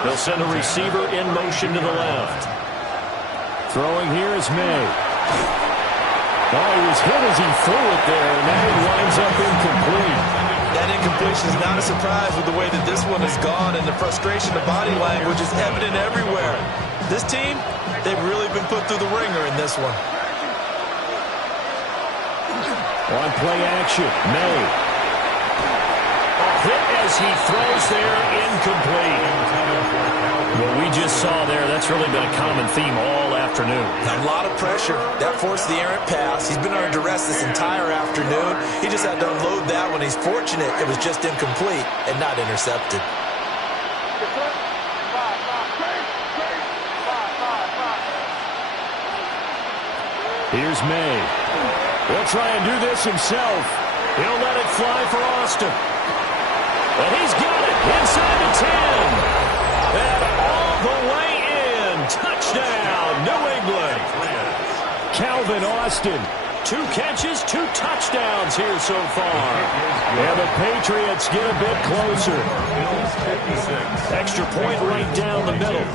They'll send a receiver in motion to the left. Throwing here is May. Oh, he was hit as he threw it there, and now he winds up incomplete. That incompletion is not a surprise with the way that this one has gone, and the frustration, the body language is evident everywhere. This team, They've really been put through the ringer in this one. On play action, May. A hit as he throws there, incomplete. What we just saw there, that's really been a common theme all afternoon. A lot of pressure. That forced the errant pass. He's been under duress this entire afternoon. He just had to unload that one. He's fortunate it was just incomplete and not intercepted. Here's May. He'll try and do this himself. He'll let it fly for Austin. And he's got it inside the 10. And all the way in. Touchdown, New England. Calvin Austin. 2 catches, 2 touchdowns here so far. And the Patriots get a bit closer. Extra point right down the middle.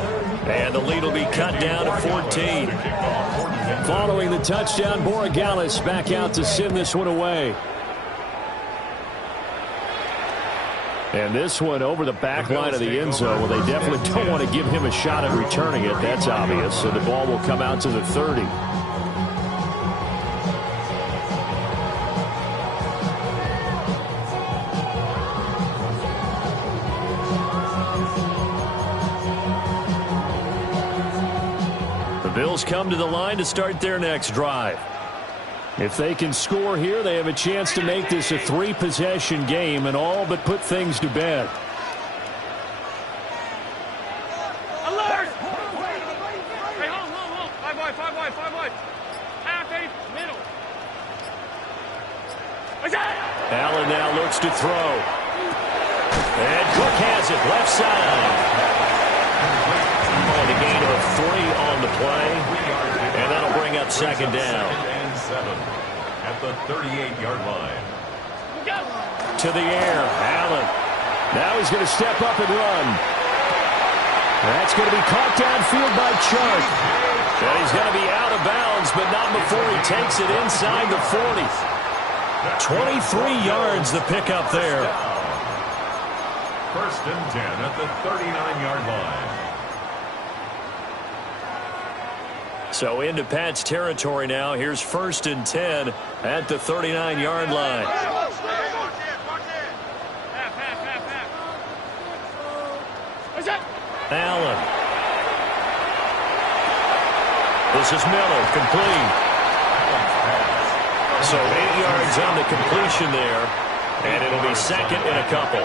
And the lead will be cut down to 14. Following the touchdown, Borregales back out to send this one away. And this one over the back line of the end zone. Well, they definitely don't want to give him a shot at returning it. That's obvious. So the ball will come out to the 30. The Bills come to the line to start their next drive. If they can score here, they have a chance to make this a 3-possession game and all but put things to bed. Alert! Hey, hold. 5 wide. Half eight, middle. Allen now looks to throw. And Cook has it, left side. And a gain of 3 on the play. And that'll bring up second down. At the 38-yard line. To the air, Allen. Now he's going to step up and run. That's going to be caught downfield by Chark. And he's going to be out of bounds, but not before he takes it inside the 40. 23 yards the pickup there. First and 10 at the 39-yard line. So into Pat's territory now. Here's first and 10 at the 39-yard line. Allen. This is Miller, complete. So 8 yards on the completion there. And it'll be second and a couple.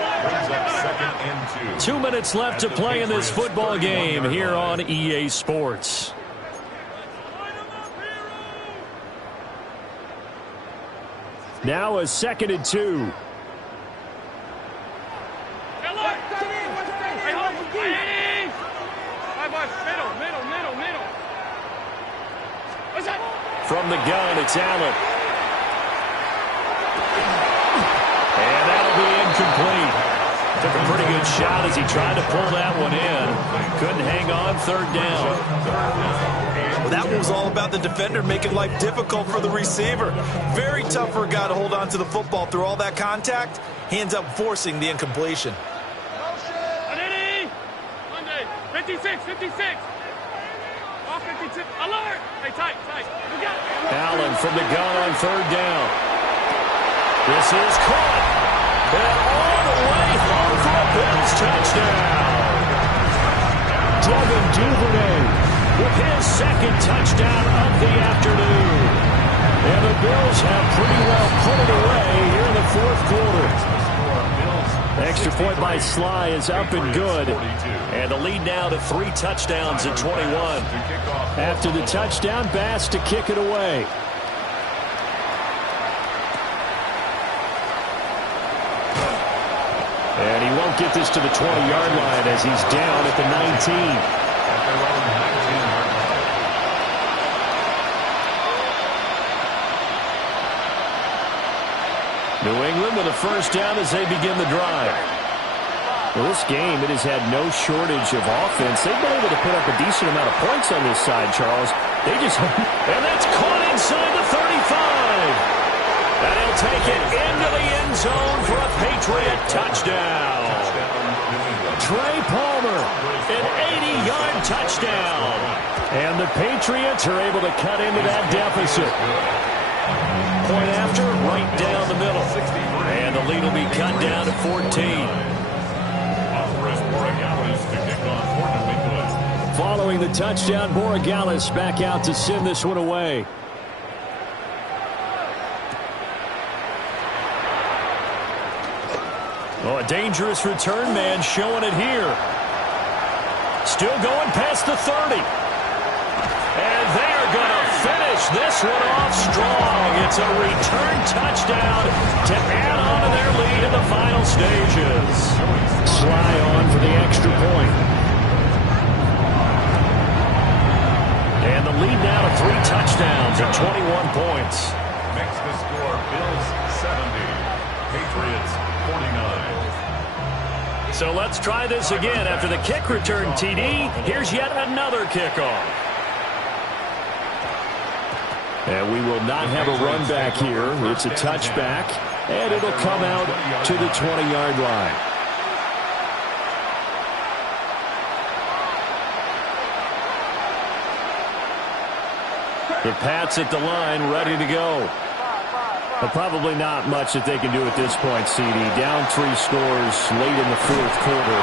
2 minutes left to play in this football game here on EA Sports. Now a second and 2. From the gun, it's Allen. And that'll be incomplete. Took a pretty good shot as he tried to pull that one in. Couldn't hang on, third down. Well, that one was all about the defender making life difficult for the receiver. Very tough for a guy to hold on to the football through all that contact. He ends up forcing the incompletion. 56. Off 52. Alert! Hey, tight. We got it. Allen from the gun on third down. This is caught. And all the way home for a Bills touchdown. Devin Duvernay with his second touchdown of the afternoon. And the Bills have pretty well put it away here in the fourth quarter. Extra point by Sly is up and good. And the lead now to 3 touchdowns at 21. After the touchdown, Bass to kick it away. And he won't get this to the 20-yard line as he's down at the 19. New England with a first down as they begin the drive. Well, this game, it has had no shortage of offense. They've been able to put up a decent amount of points on this side, Charles. They just... And that's caught inside the 35. And he'll take it into the end zone for a Patriot touchdown. Trey Palmer, an 80-yard touchdown. And the Patriots are able to cut into that deficit. Point after, right down the middle. And the lead will be cut down to 14. Following the touchdown, Borregales back out to send this one away. Oh, a dangerous return man showing it here. Still going past the 30. And they are going to finish this one off strong. It's a return touchdown to add on to their lead in the final stages. Sly on for the extra point. And the lead now to 3 touchdowns at 21 points. Makes the score Bills 70, Patriots 49. So let's try this again. After the kick return TD, here's yet another kickoff. And we will not have a run back here. It's a touchback, and it'll come out to the 20-yard line. The Pats at the line, ready to go. But probably not much that they can do at this point, CD. Down 3 scores late in the 4th quarter.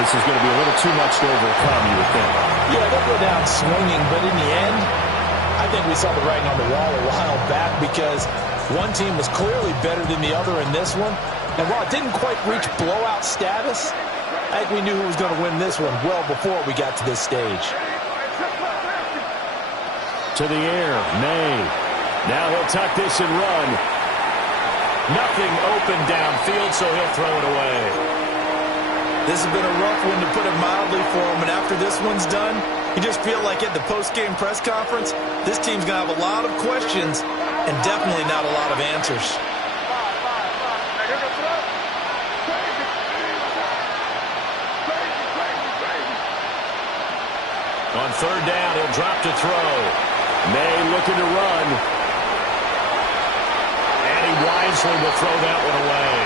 This is going to be a little too much to overcome, you would think. Yeah, they'll go down swinging, but in the end, I think we saw the writing on the wall a while back because one team was clearly better than the other in this one. And while it didn't quite reach blowout status, I think we knew who was going to win this one well before we got to this stage. To the air, May. Now he'll tuck this and run. Nothing open downfield, so he'll throw it away. This has been a rough one, to put it mildly, for him. And after this one's done, you just feel like at the post-game press conference, this team's going to have a lot of questions and definitely not a lot of answers. On 3rd down, he'll drop to throw. May looking to run. And he wisely will throw that one away.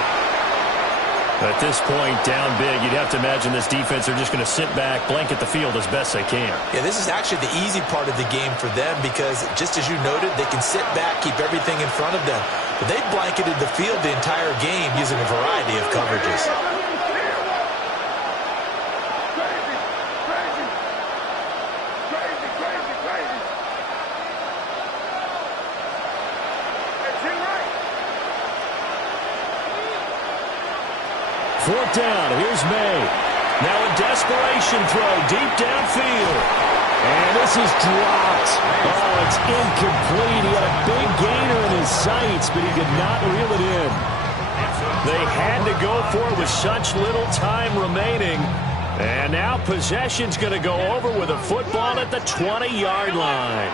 At this point, down big, you'd have to imagine this defense are just going to sit back, blanket the field as best they can. Yeah, this is actually the easy part of the game for them because, just as you noted, they can sit back, keep everything in front of them. But they've blanketed the field the entire game using a variety of coverages. Fourth down, here's May. Now a desperation throw deep downfield. And this is dropped. Oh, it's incomplete. He had a big gainer in his sights, but he did not reel it in. They had to go for it with such little time remaining. And now possession's going to go over with a football at the 20-yard line.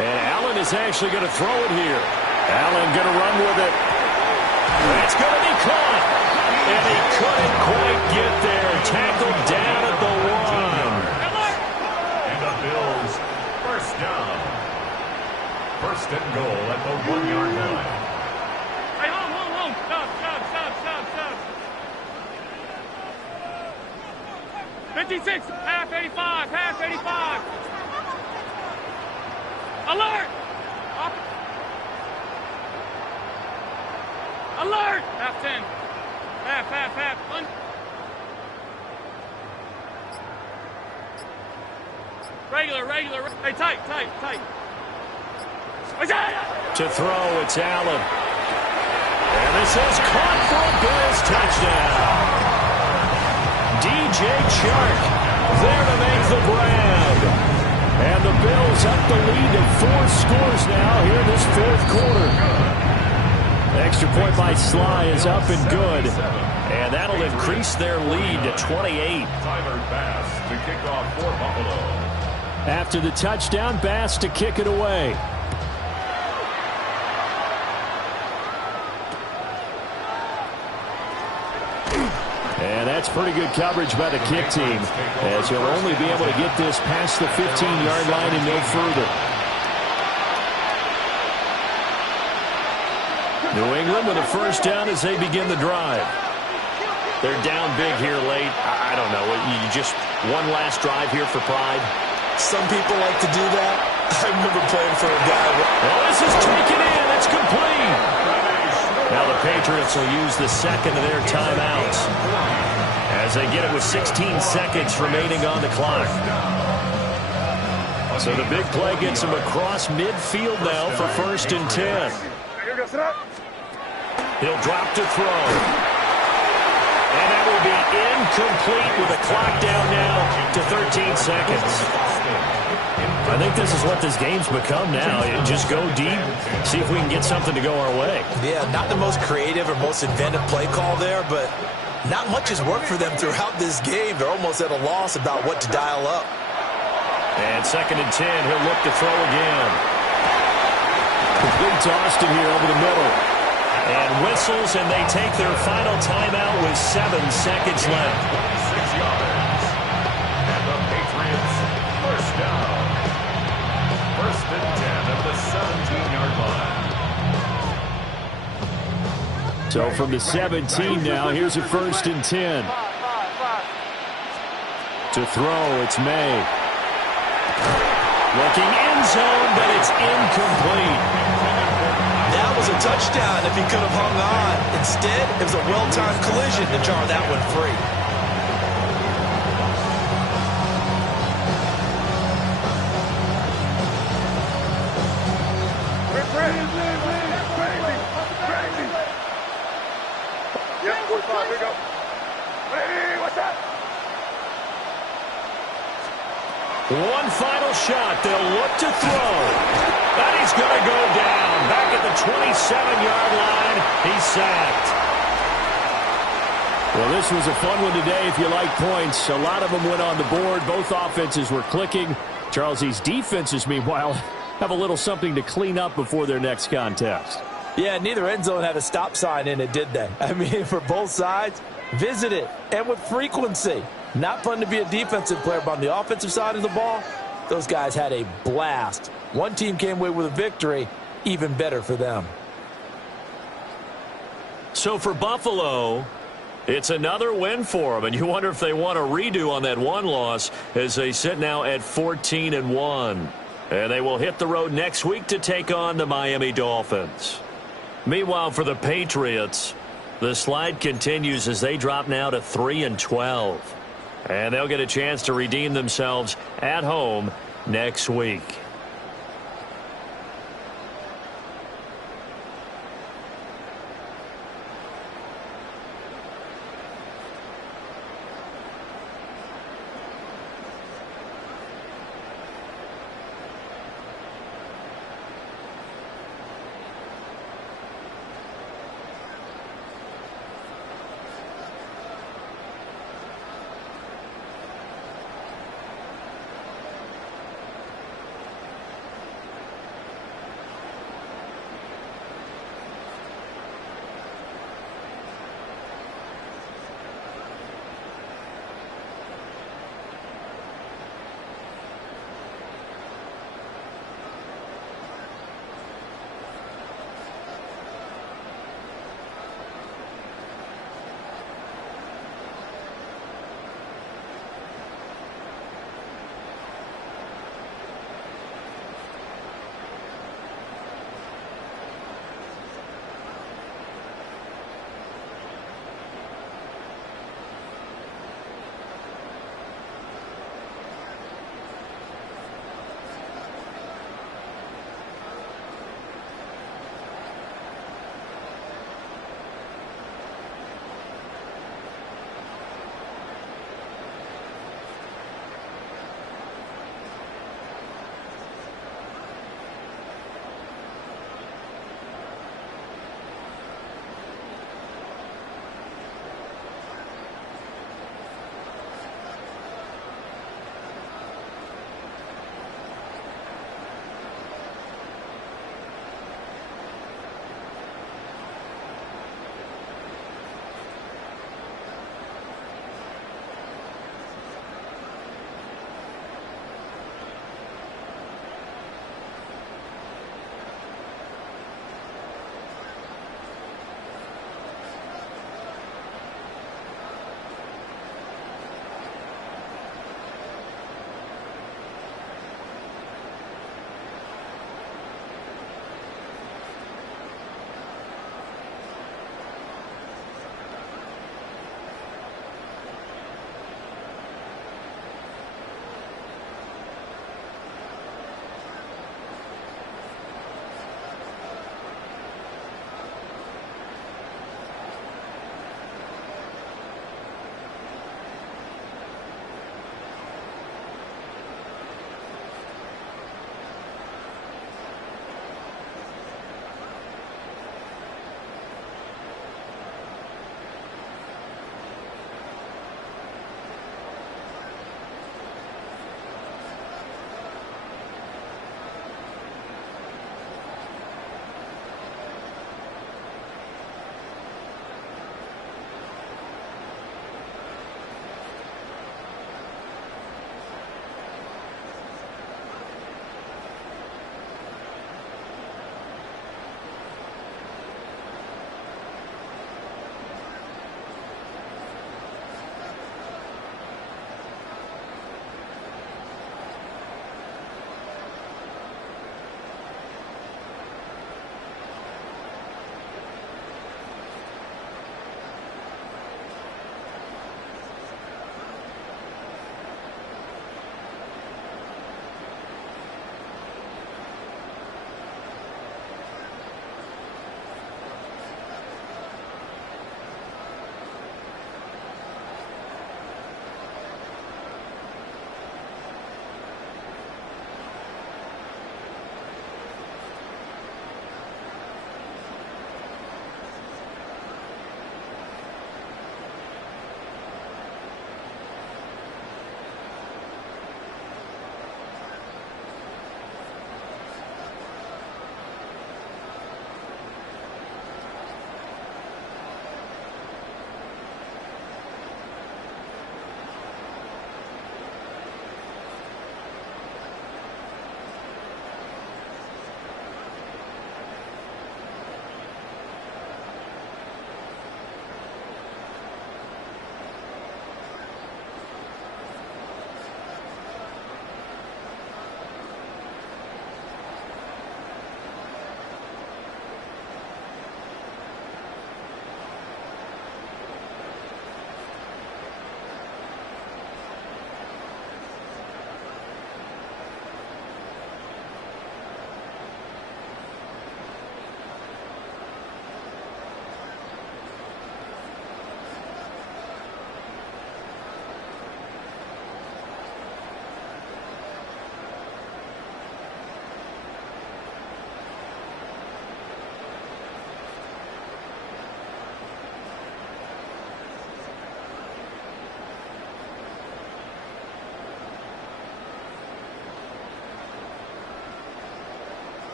And Allen is actually going to throw it here. Allen going to run with it. It's going to be caught. And he couldn't quite get there. Tackled down at the 1. And the Bills, first down. 1st and goal at the 1-yard line. Hey, hold. Stop. 56, half 85. Alert! Alert! Half 10. Half. Regular. Hey, tight. To throw, it's Allen. And this is caught for a Bills touchdown. DJ Chark there to make the grab. And the Bills up the lead to 4 scores now here in this 4th quarter. Extra point by Sly is up and good. And that'll increase their lead to 28. Tyler Bass to kick off for Buffalo. After the touchdown, Bass to kick it away. And that's pretty good coverage by the kick team, as he'll only be able to get this past the 15-yard line and no further. New England with a first down as they begin the drive. They're down big here late. I don't know. You just one last drive here for pride. Some people like to do that. I remember playing for a guy. Well, this is taken in. It's complete. Now the Patriots will use the second of their timeouts as they get it with 16 seconds remaining on the clock. So the big play gets him across midfield now for 1st and 10. He'll drop to throw. And that will be incomplete with the clock down now to 13 seconds. I think this is what this game's become now. Just go deep, see if we can get something to go our way. Yeah, not the most creative or most inventive play call there, but not much has worked for them throughout this game. They're almost at a loss about what to dial up. And 2nd and 10, he'll look to throw again. Complete toss to here over the middle. And whistles, and they take their final timeout with 7 seconds left. 6 yards. And the Patriots, first down. 1st and 10 at the 17-yard line. So from the 17 now, here's a 1st and 10. To throw, it's May. Looking end zone, but it's incomplete. That was a touchdown if he could have hung on. Instead, it was a well-timed collision to jar that one free. Yep, 45, here we go. Hey, what's that? One final shot. They'll look to throw. And he's going to go down. Back at the 27-yard line. He's sacked. Well, this was a fun one today if you like points. A lot of them went on the board. Both offenses were clicking. Charles, these defenses, meanwhile, have a little something to clean up before their next contest. Yeah, neither end zone had a stop sign in it, did they? I mean, for both sides, visit it, and with frequency. Not fun to be a defensive player, but on the offensive side of the ball, those guys had a blast. One team came away with a victory, even better for them. So for Buffalo, it's another win for them, and you wonder if they want a redo on that one loss as they sit now at 14-1. And they will hit the road next week to take on the Miami Dolphins. Meanwhile, for the Patriots, the slide continues as they drop now to 3-12. And they'll get a chance to redeem themselves at home next week.